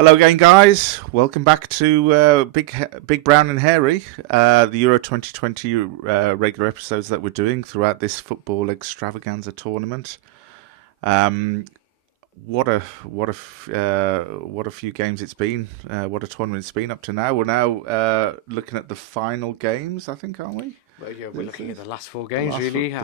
Hello again, guys. Welcome back to Big Brown and Hairy, the Euro 2020 regular episodes that we're doing throughout this football extravaganza tournament. What a few games it's been. What a tournament it's been up to now. We're now looking at the final games, I think, aren't we? Well, yeah, we're looking at the last four games, the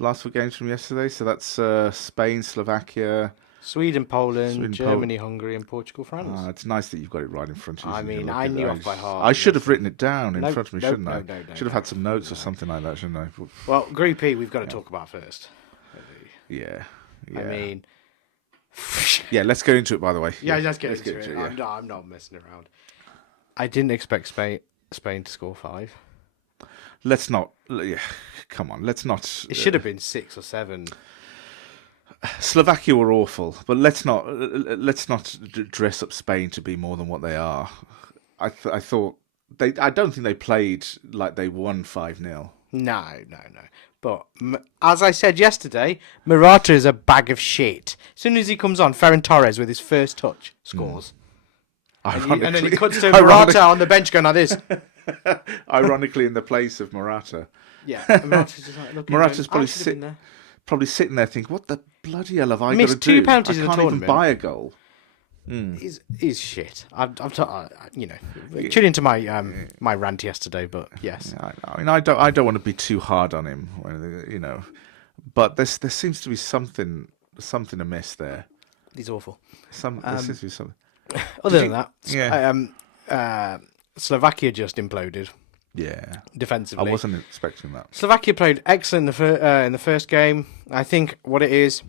last four games from yesterday. So that's Spain, Slovakia, Sweden, Poland, Germany, Hungary, and Portugal, France. It's nice that you've got it right in front of you. I mean, I knew off by heart. I should have written it down in front of me, shouldn't I? No, should have had some notes or something like that, shouldn't I? Well, Group E, we've got to talk about first. Yeah. I mean... yeah, let's get into it, by the way. Yeah, let's get into it. I'm not messing around. I didn't expect Spain to score 5. Let's not... Yeah, come on, let's not... It should have been 6 or 7. Slovakia were awful, but let's not dress up Spain to be more than what they are. I thought I don't think they played like they won 5-0. No. But as I said yesterday, Morata is a bag of shit. As soon as he comes on, Ferran Torres with his first touch scores. And then he cuts to Morata on the bench going like this. Ironically, in the place of Morata. Yeah, Morata's just like looking. Morata's probably sitting there thinking, what the bloody hell have I got to do? Missed 2 penalties in the tournament. tournament. Even buy a goal. He's shit. Tune into my rant yesterday, but yes. Yeah, I mean, I don't want to be too hard on him, but there seems to be something amiss there. He's awful. There seems to be something. Other than that, Slovakia just imploded. Yeah, defensively. I wasn't expecting that. Slovakia played excellent in the first game. I think what it is,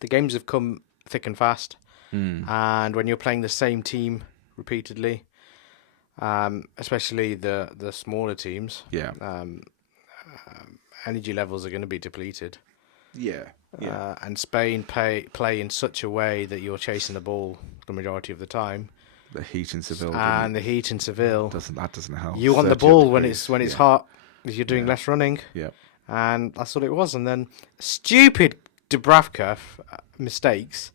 the games have come thick and fast, and when you're playing the same team repeatedly, especially the smaller teams, energy levels are going to be depleted. Yeah. And Spain play in such a way that you're chasing the ball the majority of the time. The heat in Seville. And the heat in Seville. Doesn't help. You want the ball when it's hot, because you're doing less running. Yeah. And that's what it was. And then stupid Dubravka mistakes.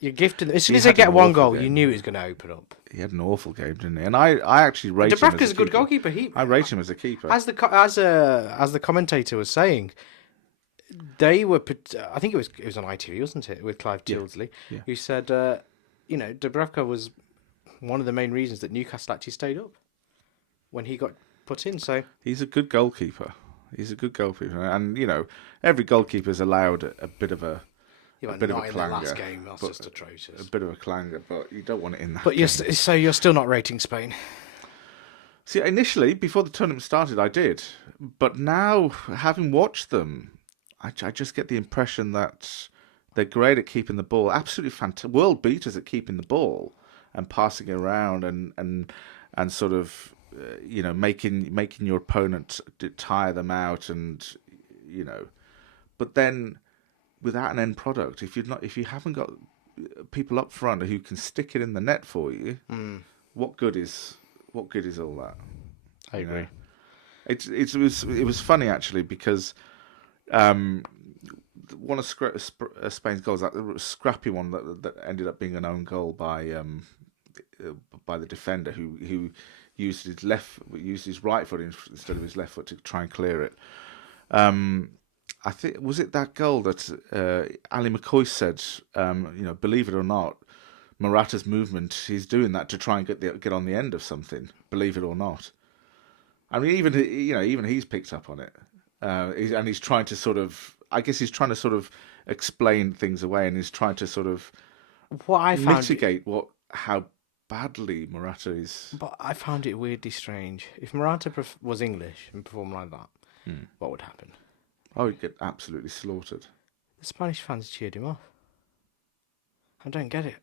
You're gifted. As soon as they get one goal, you knew it was going to open up. He had an awful game, didn't he? And I actually rate him as a keeper. Dubravka's a good goalkeeper. I rate him as a keeper. As the commentator was saying, they were. I think it was on ITV, wasn't it, with Clive Tildesley, who said. Dubravka was one of the main reasons that Newcastle actually stayed up when he got put in. So he's a good goalkeeper. And every goalkeeper is allowed a bit of a bit of a clanger. In the last game, that's just atrocious. A bit of a clanger, but you don't want it in that. But you're still not rating Spain. See, initially before the tournament started, I did, but now having watched them, I just get the impression that. They're great at keeping the ball, absolutely fantastic, world beaters at keeping the ball and passing it around and sort of making your opponent tire them out but then without an end product, if you haven't got people up front who can stick it in the net for you, what good is all that? I agree. It was funny actually because. One of Spain's goals, that scrappy one that ended up being an own goal by the defender who used his right foot instead of his left foot to try and clear it. I think was it that goal that Ali McCoy said, believe it or not, Morata's movement, he's doing that to try and get on the end of something. Believe it or not. I mean, even he's picked up on it, and he's trying to sort of. I guess he's trying to sort of explain things away, and he's trying to sort of mitigate how badly Morata is. But I found it weirdly strange. If Morata was English and performed like that, what would happen? Oh, he'd get absolutely slaughtered. The Spanish fans cheered him off. I don't get it.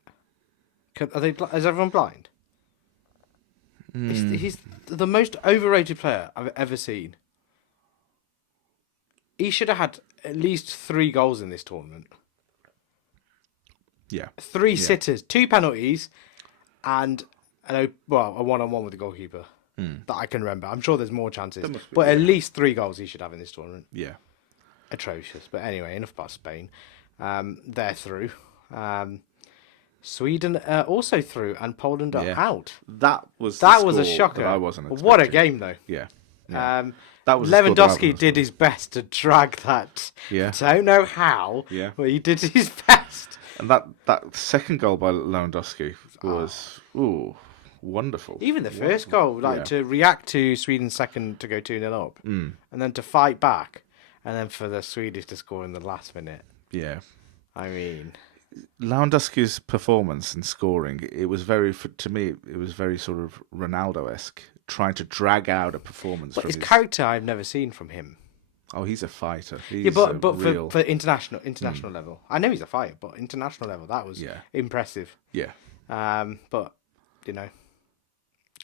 Is everyone blind? He's the most overrated player I've ever seen. He should have had at least 3 goals in this tournament. Yeah. 3 sitters, 2 penalties, and a one-on-one with the goalkeeper that I can remember. I'm sure there's more chances. But at least 3 goals he should have in this tournament. Yeah. Atrocious. But anyway, enough about Spain. They're through. Sweden also through, and Poland are out. That was a shocker. that I wasn't expecting. What a game, though. Yeah. That was Lewandowski did his best to drag that. Yeah. I don't know how. Yeah. But he did his best. And that second goal by Lewandowski was wonderful. Even the first goal, to react to Sweden's second to go 2-0 up, and then to fight back, and then for the Swedish to score in the last minute. Yeah. I mean, Lewandowski's performance and scoring, it was very sort of Ronaldo-esque, trying to drag out a performance. But his character I've never seen from him. Oh, he's a fighter. But for international level, I know he's a fighter, but international level, that was impressive. Yeah. But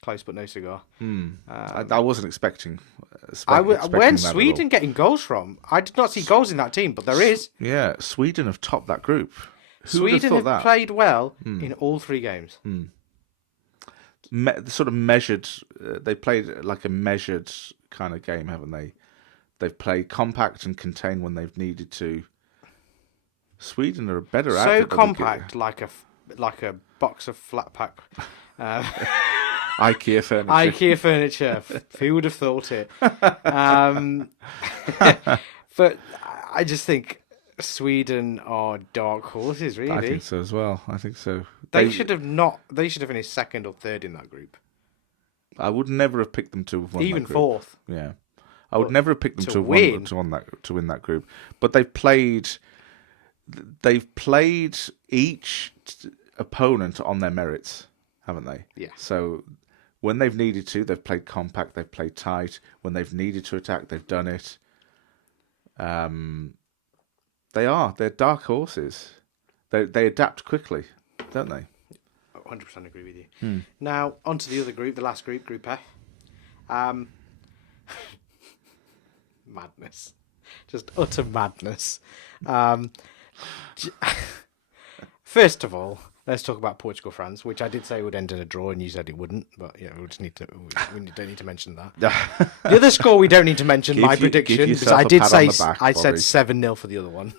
close but no cigar. I wasn't expecting. Where's Sweden getting goals from? I did not see goals in that team, but there is. Yeah, Sweden have topped that group. Sweden have played well in all 3 games. Sort of measured. They played like a measured kind of game, haven't they? They've played compact and contained when they've needed to. Sweden are a better outfit. So compact, like a box of flat pack. IKEA furniture. IKEA furniture. Who would have thought it? But I just think Sweden are dark horses, really. I think so as well. I think so. They should have finished second or third in that group. I would never have picked them to win even that group. Fourth. Yeah, I would never have picked them to win that group. But they've played each opponent on their merits, haven't they? Yeah. So when they've needed to, they've played compact, they've played tight. When they've needed to attack, they've done it. They're dark horses. They adapt quickly, don't they? 100% agree with you. Now, on to the other group, the last group, Group F. Madness. Just utter madness. First of all, let's talk about Portugal-France, which I did say would end in a draw, and you said it wouldn't. But we don't need to mention that. The other score we don't need to mention. My prediction, because I did say I said 7-0 for the other one.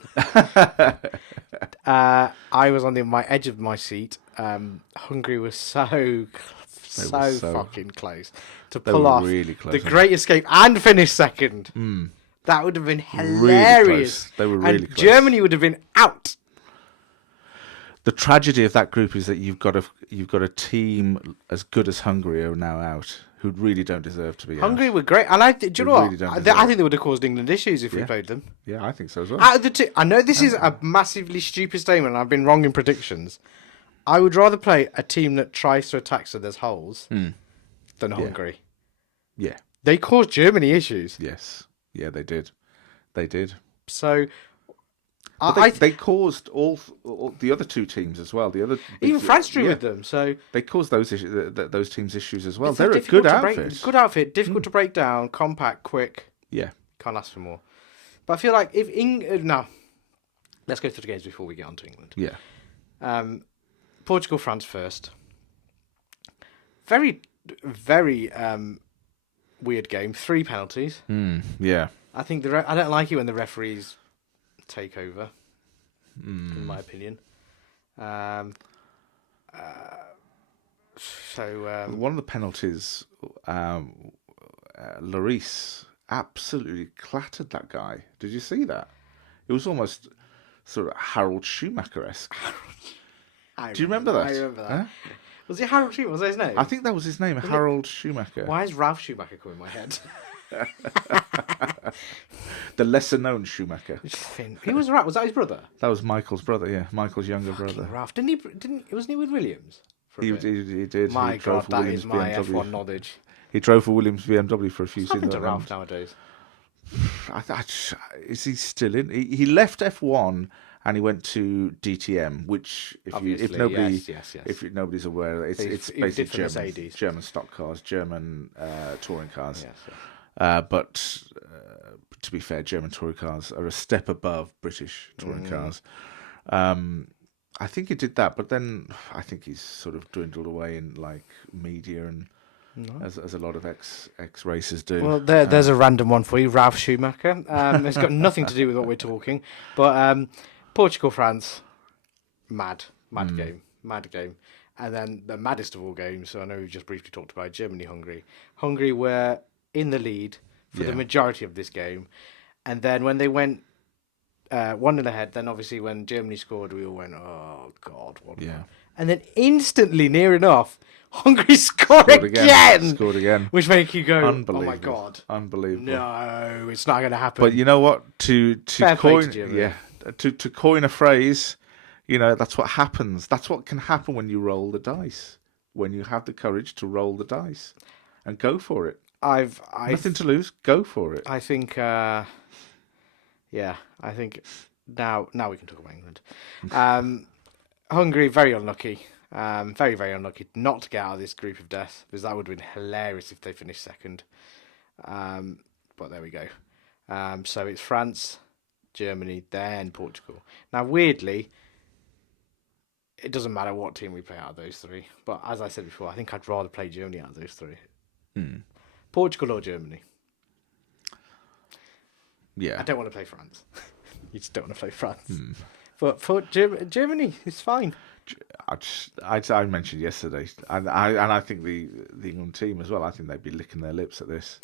I was on my edge of my seat. Hungary was so fucking close to pull off really close, the great escape and finish second. That would have been hilarious. Really they were really close. Germany would have been out. The tragedy of that group is that you've got a team as good as Hungary are now out, who really don't deserve to be out. Hungary were great, and do you know what? I think they would have caused England issues if we played them. Yeah, I think so as well. Out of the two, I know this is a massively stupid statement, and I've been wrong in predictions. I would rather play a team that tries to attack so there's holes than Hungary. Yeah. They caused Germany issues. Yes. Yeah, they did. They did. So... they caused all the other two teams as well. Even France drew with them, so they caused those teams issues as well. They're a good outfit. Good outfit, difficult to break down, compact, quick. Yeah, can't ask for more. But I feel like if now, let's go through the games before we get on to England. Yeah, Portugal, France first. Very, very weird game. 3 penalties. Yeah, I think I don't like it when the referees take over, in my opinion. One of the penalties, Lloris absolutely clattered that guy. Did you see that? It was almost sort of Harold Schumacher-esque. Do you remember that? I remember that. Huh? Was it Harold Schumacher? Was that his name? I think that was his name, Harold Schumacher. Why is Ralph Schumacher coming in my head? The lesser-known Schumacher. He was Ralph. Was that his brother? That was Michael's brother. Yeah, Michael's younger brother. Ralph, wasn't he with Williams? He did. My he drove God, for that Williams is my BMW. F1 knowledge. He drove for Williams BMW for a few seasons. What's happened to Ralph nowadays? Is he still in? He left F1 and he went to DTM, which if nobody's aware, it's basically German stock cars, German touring cars. Yes, yes. But to be fair, German touring cars are a step above British touring cars. I think he did that, but then I think he's sort of dwindled away in like media and as a lot of ex racers do. Well, there's a random one for you, Ralph Schumacher. It's got nothing to do with what we're talking, but Portugal, France, mad game. mad game. And then the maddest of all games, so I know we just briefly talked about Germany-Hungary. Hungary were in the lead for the majority of this game. And then when they went 1-0 ahead, then obviously when Germany scored, we all went, oh, God, what? Yeah. And then instantly, near enough, Hungary scored again! Scored again. Which make you go, Unbelievable. oh my God. Unbelievable. No, it's not going to happen. But you know what? To coin to to coin a phrase, that's what happens. That's what can happen when you roll the dice. When you have the courage to roll the dice and go for it. I've nothing to lose. Go for it. I think I think now we can talk about England. Hungary, very unlucky. Very, very unlucky not to get out of this group of death, because that would have been hilarious if they finished second. But there we go. So it's France, Germany, then Portugal. Now, weirdly, it doesn't matter what team we play out of those three. But as I said before, I think I'd rather play Germany out of those three. Portugal or Germany. Yeah. I don't want to play France. You just don't want to play France. But for Germany, it's fine. I mentioned yesterday, and I think the England team as well. I think they'd be licking their lips at this.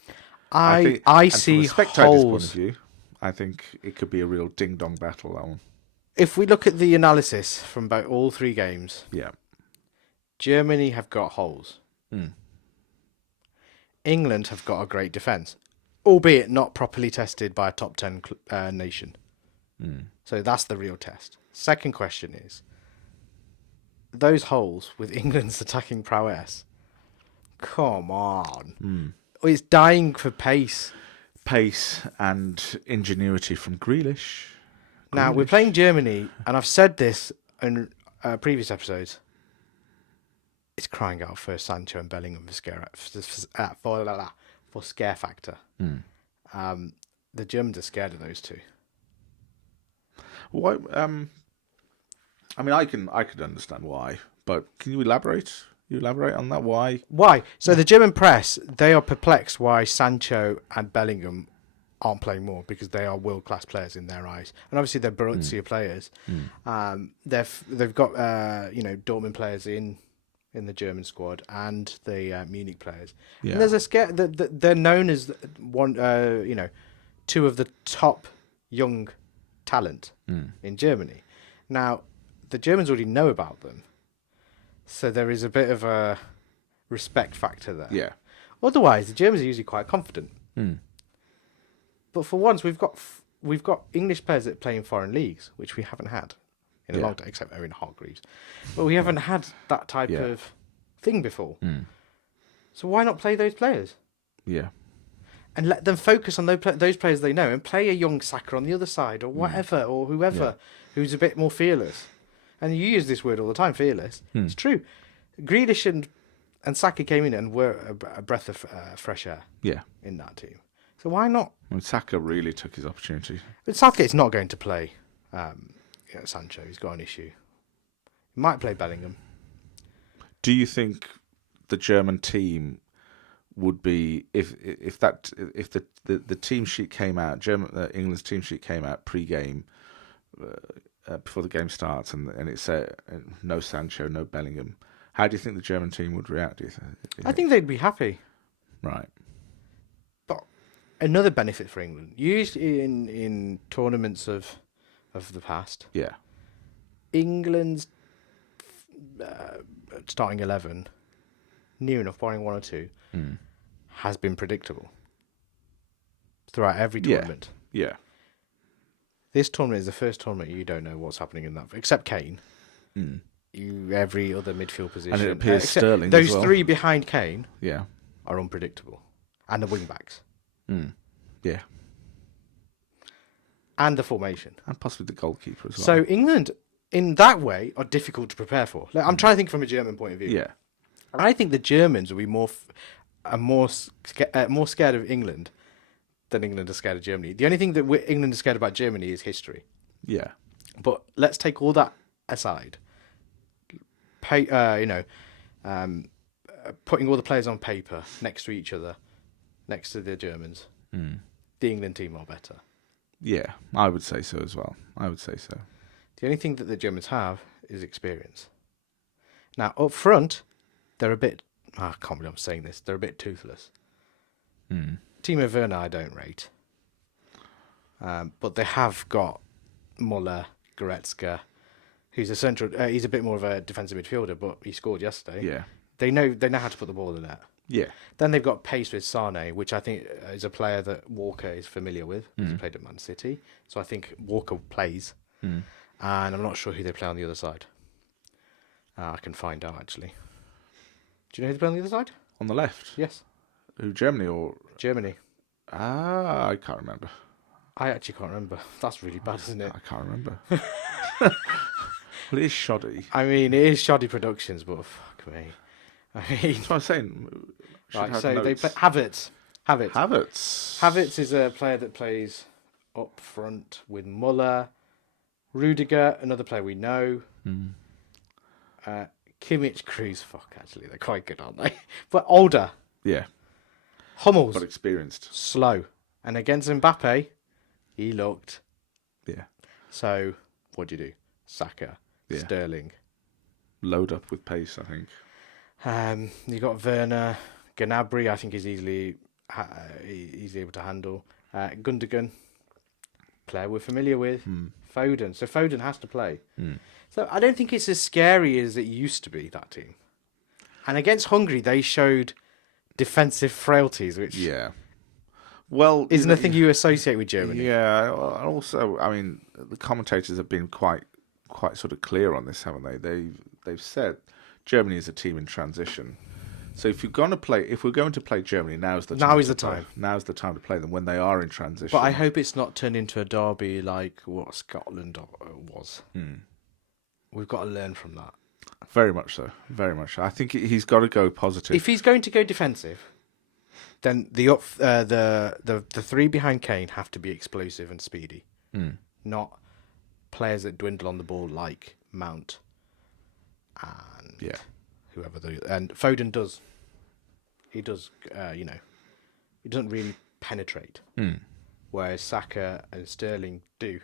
I see from a spectator's point holes. of view, I think it could be a real ding dong battle. That one. If we look at the analysis from about all three games, Yeah, Germany have got holes. England have got a great defence, albeit not properly tested by a top 10 nation. So that's the real test. Second question is, those holes with England's attacking prowess, come on. It's dying for pace. Pace and ingenuity from Grealish. Now, we're playing Germany, and I've said this in previous episodes. It's crying out for Sancho and Bellingham for scare factor. The Germans are scared of those two. Why? I mean, I could understand why, but can you elaborate? Elaborate on that? Why? Why? So the German press, they are perplexed why Sancho and Bellingham aren't playing more, because they are world-class players in their eyes, and obviously they're Borussia players. They've got Dortmund players in the German squad, and the Munich players. Yeah. And there's a scare that they're known as two of the top young talent in Germany. Now, the Germans already know about them, so there is a bit of a respect factor there. Yeah. Otherwise, the Germans are usually quite confident. But for once, we've got English players that play in foreign leagues, which we haven't had in a long time, except Owen Hargreaves. But we haven't had that type of thing before. So why not play those players? Yeah. And let them focus on those players they know, and play a young Saka on the other side, or whatever, or whoever, who's a bit more fearless. And you use this word all the time, fearless. It's true. Grealish and Saka came in and were a breath of fresh air in that team. So why not? And Saka really took his opportunity. But Southgate's not going to play Sancho. He's got an issue. He might play Bellingham. Do you think the German team would be if the team sheet came out, England's team sheet came out pre-game before the game starts, and it said no Sancho, no Bellingham? How do you think the German team would react? Do you think? I think they'd be happy. Right. But another benefit for England, usually in tournaments of the past, England's starting 11, near enough, barring one or two, has been predictable throughout every tournament. Yeah. This tournament is the first tournament you don't know what's happening in that, except Kane. Every other midfield position, And it appears Sterling those as well. three behind Kane, Yeah. are unpredictable, and the wing backs, Yeah. and the formation, And possibly the goalkeeper as well. So England, in that way, are difficult to prepare for. Like, I'm trying to think from a German point of view. Yeah. I think the Germans will be more scared of England than England are scared of Germany. The only thing that England is scared about Germany is history. Yeah. But let's take all that aside. Putting all the players on paper next to each other, next to the Germans, the England team are better. Yeah, I would say so as well. I would say so. The only thing that the Germans have is experience. Now, up front, they're a bit... I can't believe I'm saying this. They're a bit toothless. Timo Werner I don't rate. But they have got Muller, Goretzka, who's a central... he's a bit more of a defensive midfielder, but he scored yesterday. Yeah. They know how to put the ball in the net. Yeah. Then they've got pace with Sane, which I think is a player that Walker is familiar with. He's played at Man City. So I think Walker plays. And I'm not sure who they play on the other side. I can find out, actually. Do you know who they play on the other side? On the left? Yes. Who, Germany or... Germany. I can't remember. I actually can't remember. That's really bad, isn't it? I can't remember. Well, it is shoddy. I mean, it is shoddy productions, but fuck me. I mean... That's what I'm saying. Right, so they play Havertz. Havertz is a player that plays up front with Muller. Rudiger, another player we know. Kimmich, Cruz, actually, they're quite good, aren't they? But older. Yeah. Hummels. But experienced. Slow. And against Mbappe, he looked. Yeah. So, what do you do? Saka, Sterling. Load up with pace, I think. You got Werner, Gnabry, I think is easily able to handle. Gundogan, player we're familiar with. Foden. So Foden has to play. So I don't think it's as scary as it used to be, that team. And against Hungary, they showed defensive frailties, which well, isn't a thing you associate with Germany. Yeah, and also, I mean, the commentators have been quite sort of clear on this, haven't they? They've said Germany is a team in transition. So if we're going to play Germany, now's the time. Now is the time. Now's the time to play them when they are in transition. But I hope it's not turned into a derby like what Scotland was. We've got to learn from that. Very much so. Very much so. I think he's got to go positive. If he's going to go defensive, then the three behind Kane have to be explosive and speedy, not players that dwindle on the ball like Mount and whoever. And Foden does. He does. He doesn't really penetrate, whereas Saka and Sterling do.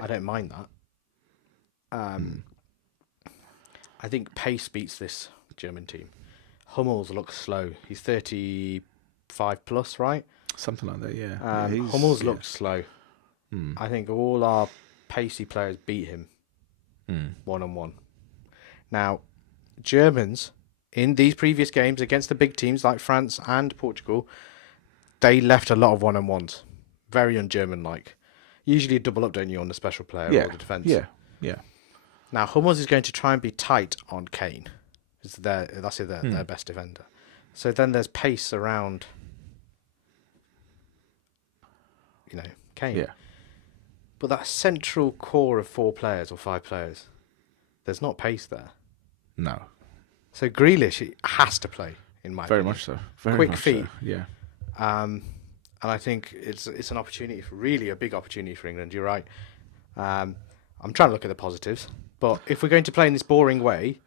I don't mind that. I think pace beats this German team. Hummels looks slow. He's 35 plus, right? Something like that, yeah. Hummels looks slow. I think all our pacey players beat him 1-on-1. Now, Germans, in these previous games against the big teams like France and Portugal, they left a lot of 1-on-1s. Very un-German-like. Usually a double up, don't you, on the special player or the defence? Yeah. Now, Hummels is going to try and be tight on Kane. That's their best defender. So then there's pace around, Kane. Yeah. But that central core of 4 players or 5 players, there's not pace there. No. So Grealish has to play, in my opinion. Very much so. Very Quick much feet. So. Yeah. And I think it's an opportunity, really a big opportunity for England. You're right. I'm trying to look at the positives. But if we're going to play in this boring way,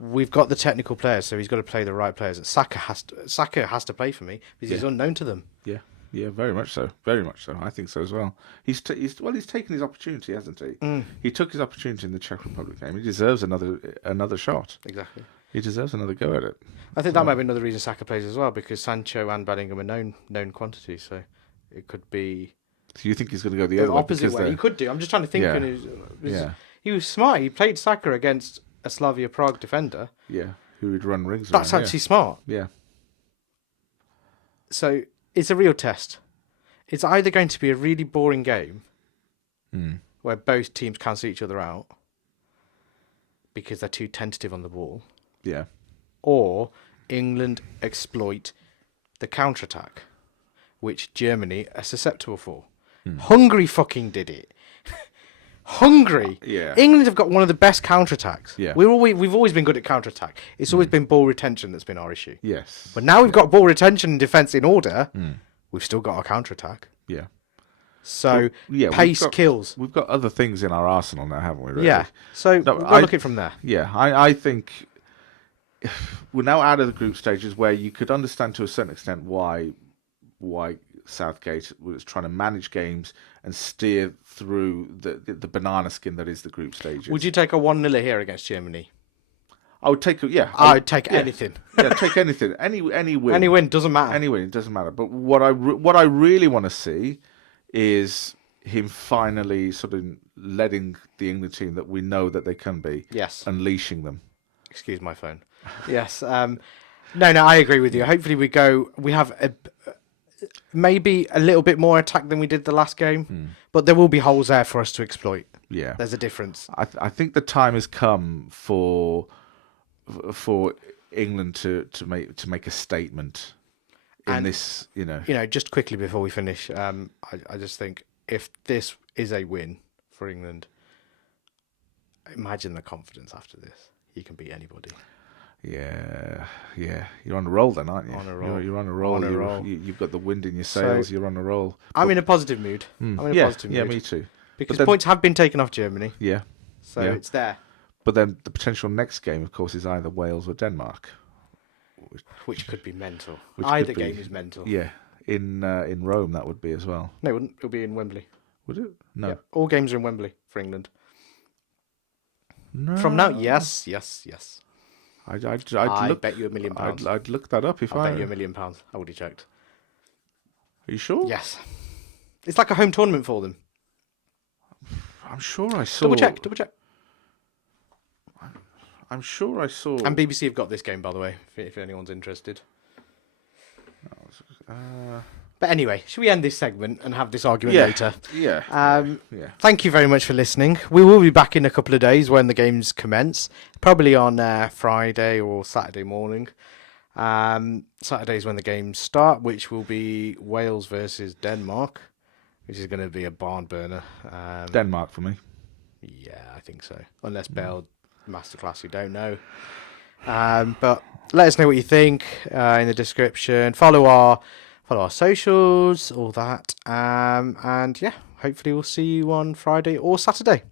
we've got the technical players, so he's got to play the right players. Saka has to play for me because he's unknown to them. Yeah, very much so. Very much so. I think so as well. He's taken his opportunity, hasn't he? He took his opportunity in the Czech Republic game. He deserves another shot. Exactly. He deserves another go at it. I think that might be another reason Saka plays as well, because Sancho and Bellingham are known quantities, so it could be. So you think he's going to go the other opposite way? He could do. I'm just trying to think. He was smart. He played Saka against a Slavia Prague defender. Yeah, who would run rings around. That's actually smart. Yeah. So it's a real test. It's either going to be a really boring game where both teams cancel each other out because they're too tentative on the ball. Yeah. Or England exploit the counter-attack, which Germany are susceptible for. Hungary fucking did it. Hungary. Yeah. England have got one of the best counter-attacks. Yeah. We've always been good at counter-attack. It's always been ball retention that's been our issue. Yes. But now we've got ball retention and defence in order, we've still got our counter-attack. Yeah. So pace kills. We've got other things in our arsenal now, haven't we? Really? Yeah. So we've got to look at it from there. Yeah. I think we're now out of the group stages where you could understand to a certain extent why why Southgate was trying to manage games and steer through the banana skin that is the group stages. Would you take a 1-0 here against Germany? I would take I'd take anything. Take anything. Any win. Any win doesn't matter. Any win, it doesn't matter. But what I really want to see is him finally sort of letting the England team that we know that they can be, unleashing them. Excuse my phone. Yes. No, I agree with you. Hopefully we have maybe a little bit more attack than we did the last game, but there will be holes there for us to exploit. Yeah. There's a difference. I think the time has come for England to make a statement in this, just quickly before we finish, I just think if this is a win for England, imagine the confidence after this. You can beat anybody. Yeah. You're on a roll then, aren't you? On a roll. You're on a roll. You've got the wind in your sails. You're on a roll. I'm in a positive mood. Yeah, me too. Because points have been taken off Germany. Yeah. So it's there. But then the potential next game, of course, is either Wales or Denmark. Which could be mental. Either game is mental. Yeah. In Rome, that would be as well. No, it wouldn't. It'll be in Wembley. Would it? No. Yeah. All games are in Wembley for England. No. From now, yes. I'd bet you £1 million. I'd look that up if I bet you £1 million. I would have checked. Are you sure? Yes. It's like a home tournament for them. I'm sure I saw. Double check. I'm sure I saw. And BBC have got this game, by the way, if anyone's interested. But anyway, should we end this segment and have this argument later? Yeah. Thank you very much for listening. We will be back in a couple of days when the games commence, probably on Friday or Saturday morning. Saturday's when the games start, which will be Wales versus Denmark, which is going to be a barn burner. Denmark for me. Yeah, I think so. Unless Bale masterclass, we don't know. But let us know what you think in the description. Follow our socials, all that. And yeah, hopefully we'll see you on Friday or Saturday.